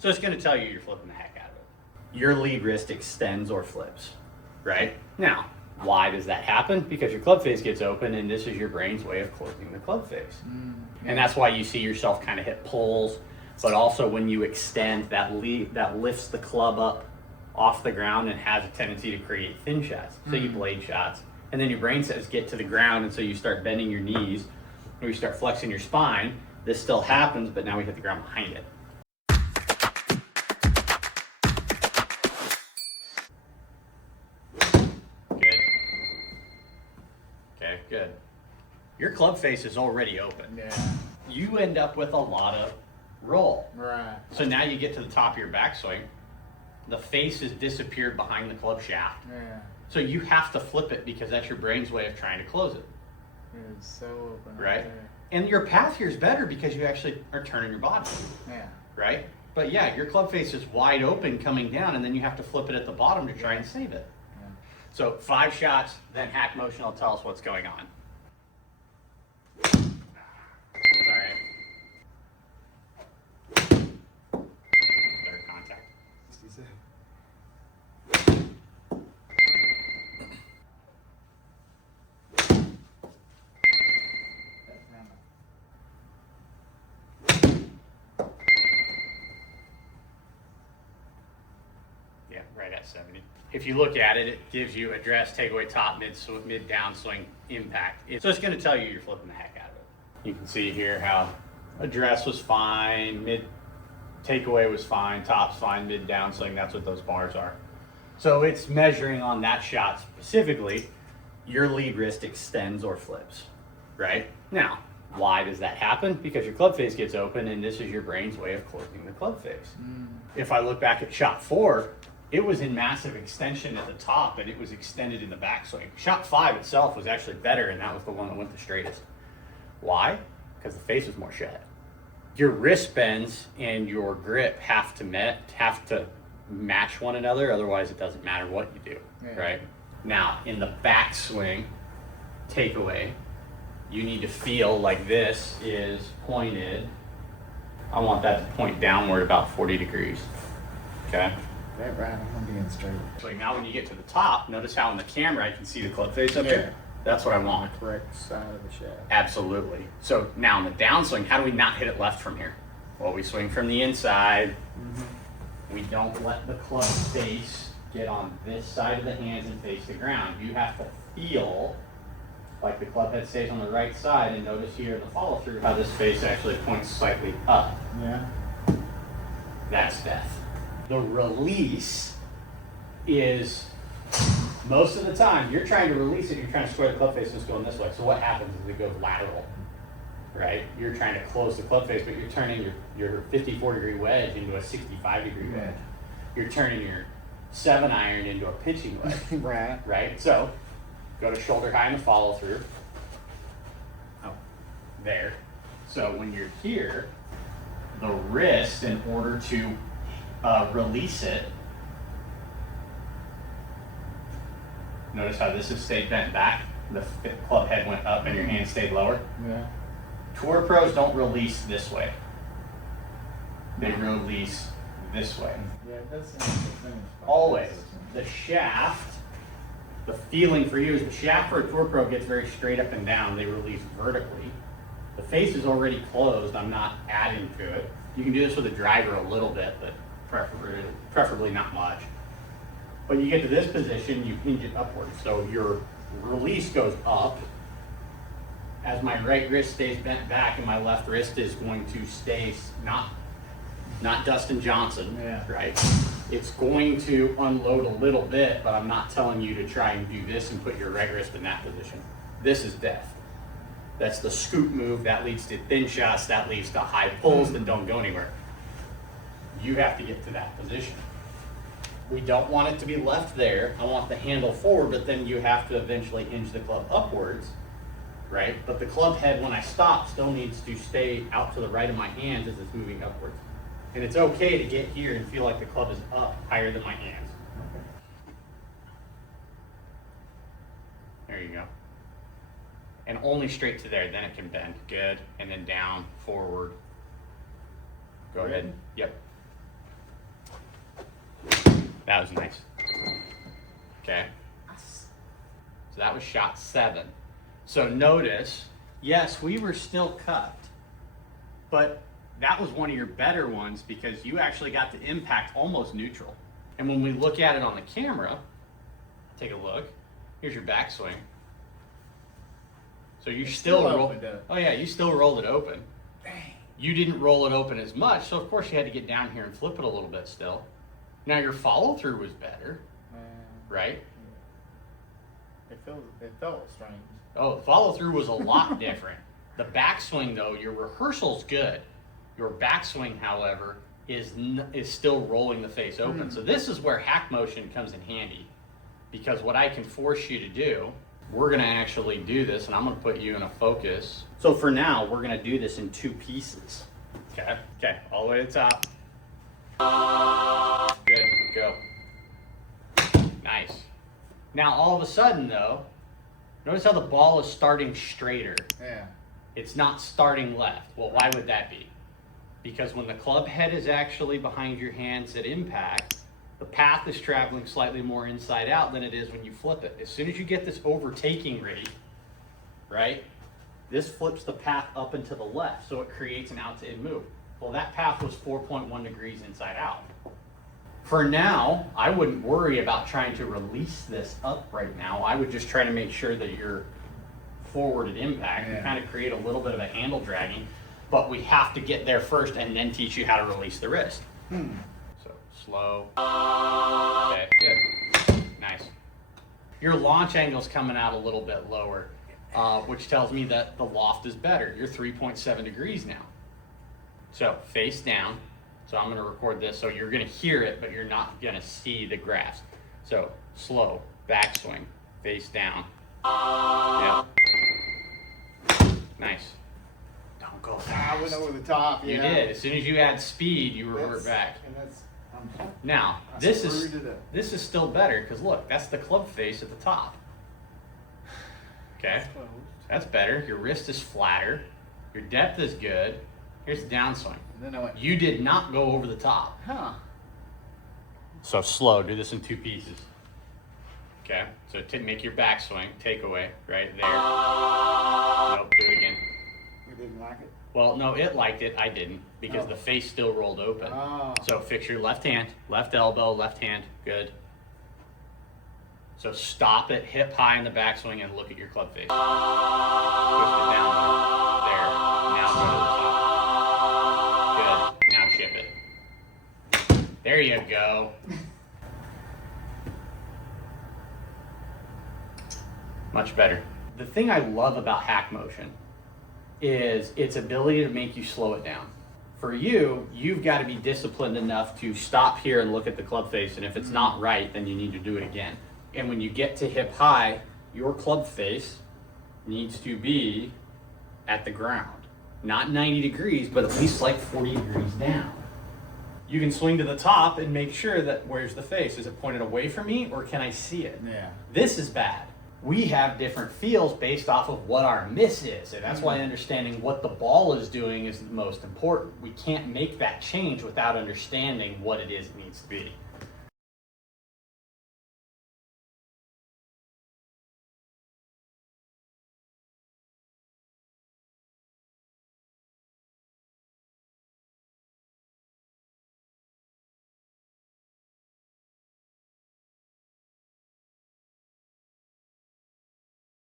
So it's going to tell you you're flipping the heck out of it. Your lead wrist extends or flips, right? Now, why does that happen? Because your club face gets open and this is your brain's way of closing the club face. And that's why you see yourself kind of hit pulls, but also when you extend, that lifts the club up off the ground and has a tendency to create thin shots. So you blade shots. And then your brain says get to the ground, and so you start bending your knees or you start flexing your spine. This still happens, but now we hit the ground behind it. Good. Your club face is already open. Yeah. You end up with a lot of roll. Right. So now you get to the top of your backswing. The face has disappeared behind the club shaft. Yeah. So you have to flip it because that's your brain's way of trying to close it. It's so open. Right? And your path here is better because you actually are turning your body. Yeah. Right? But yeah, your club face is wide open coming down, and then you have to flip it at the bottom to try and save it. So 5 shots, then HackMotion will tell us what's going on. Sorry. Better contact. 66. Yeah, right at 70. If you look at it, it gives you address, takeaway, top, mid downswing, impact. So it's going to tell you you're flipping the heck out of it. You can see here how address was fine, mid takeaway was fine, top's fine, mid downswing. That's what those bars are. So it's measuring on that shot specifically, your lead wrist extends or flips, right? Now, why does that happen? Because your club face gets open and this is your brain's way of closing the club face. If I look back at shot 4, it was in massive extension at the top and it was extended in the backswing. Shot 5 itself was actually better, and that was the one that went the straightest. Why? Because the face was more shut. Your wrist bends and your grip have to match one another, otherwise it doesn't matter what you do, right? Now, in the backswing takeaway, you need to feel like this is pointed. I want that to point downward about 40 degrees, okay? Right, I'm being straight. So now when you get to the top, notice how in the camera I can see the club face up here? That's what I want. Correct side of the shaft. Absolutely. So now in the downswing, how do we not hit it left from here? Well, we swing from the inside. We don't let the club face get on this side of the hands and face the ground. You have to feel like the club head stays on the right side, and notice here in the follow through how this face actually points slightly up. Yeah. That's death. The release is, most of the time, you're trying to release it, you're trying to square the club face and it's going this way. So what happens is it goes lateral, right? You're trying to close the club face, but you're turning your 54 degree wedge into a 65 degree wedge. You're turning your 7-iron into a pitching wedge. Right? So go to shoulder high in the follow through. Oh, there. So when you're here, the wrist, in order to release it, notice how this has stayed bent back, the club head went up and your hand stayed lower. Yeah. Tour pros don't release this way. They release this way. Yeah, that's the finish. Always. The shaft, the feeling for you is the shaft for a tour pro gets very straight up and down. They release vertically. The face is already closed. I'm not adding to it. You can do this with a driver a little bit, but preferably not much. But you get to this position, you hinge it upwards. So your release goes up as my right wrist stays bent back and my left wrist is going to stay not Dustin Johnson, right? It's going to unload a little bit, but I'm not telling you to try and do this and put your right wrist in that position. This is death. That's the scoop move. That leads to thin shots. That leads to high pulls that don't go anywhere. You have to get to that position. We don't want it to be left there. I want the handle forward, but then you have to eventually hinge the club upwards, right? But the club head, when I stop, still needs to stay out to the right of my hands as it's moving upwards. And it's okay to get here and feel like the club is up higher than my hands. There you go. And only straight to there, then it can bend. Good. And then down, forward. Go ahead. Yep. That was nice. Okay. So that was shot 7. So notice, yes, we were still cupped, but that was one of your better ones because you actually got the impact almost neutral. And when we look at it on the camera, take a look. Here's your backswing. So you still rolled it. Oh yeah, you still rolled it open. Dang. You didn't roll it open as much, so of course you had to get down here and flip it a little bit still. Now your follow through was better, right? It felt strange. Oh, the follow through was a lot different. The backswing though, your rehearsal's good. Your backswing, however, is still rolling the face open. So this is where HackMotion comes in handy, because what I can force you to do, we're gonna actually do this, and I'm gonna put you in a focus. So for now, we're gonna do this in 2 pieces. Okay, all the way to the top. Good, go. Nice. Now all of a sudden though, notice how the ball is starting straighter. Yeah. It's not starting left. Well, why would that be? Because when the club head is actually behind your hands at impact, the path is traveling slightly more inside out than it is when you flip it. As soon as you get this overtaking ready, right, this flips the path up and to the left, so it creates an out to in move. Well, that path was 4.1 degrees inside out. For now, I wouldn't worry about trying to release this up right now. I would just try to make sure that you're forward at impact and kind of create a little bit of a handle dragging, but we have to get there first and then teach you how to release the wrist. So slow. Okay, good. Nice. Your launch angle's coming out a little bit lower, which tells me that the loft is better. You're 3.7 degrees now. So face down. So I'm gonna record this so you're gonna hear it, but you're not gonna see the graphs. So slow, backswing, face down. Yep. Nice. Don't go fast. I went over the top. You did. As soon as you add speed, you revert back. Now, this is still better because look, that's the club face at the top. Okay, that's better. Your wrist is flatter. Your depth is good. Here's the downswing. And then I went, You did not go over the top. huh. So slow, do this in 2 pieces. Okay, so make your backswing, takeaway, right there. Nope, do it again. You didn't like it? Well, no, it liked it, I didn't, because the face still rolled open. Oh. So fix your left hand, left elbow, left hand, good. So stop it, hip high in the backswing and look at your club face. Twist it down there. Now go to the top. Good, now chip it. There you go. Much better. The thing I love about HackMotion is its ability to make you slow it down. For you, you've got to be disciplined enough to stop here and look at the club face, and if it's not right, then you need to do it again. And when you get to hip high, your club face needs to be at the ground. Not 90 degrees, but at least like 40 degrees down. You can swing to the top and make sure that where's the face? Is it pointed away from me or can I see it? Yeah. This is bad. We have different feels based off of what our miss is. And that's why understanding what the ball is doing is the most important. We can't make that change without understanding what it is it needs to be.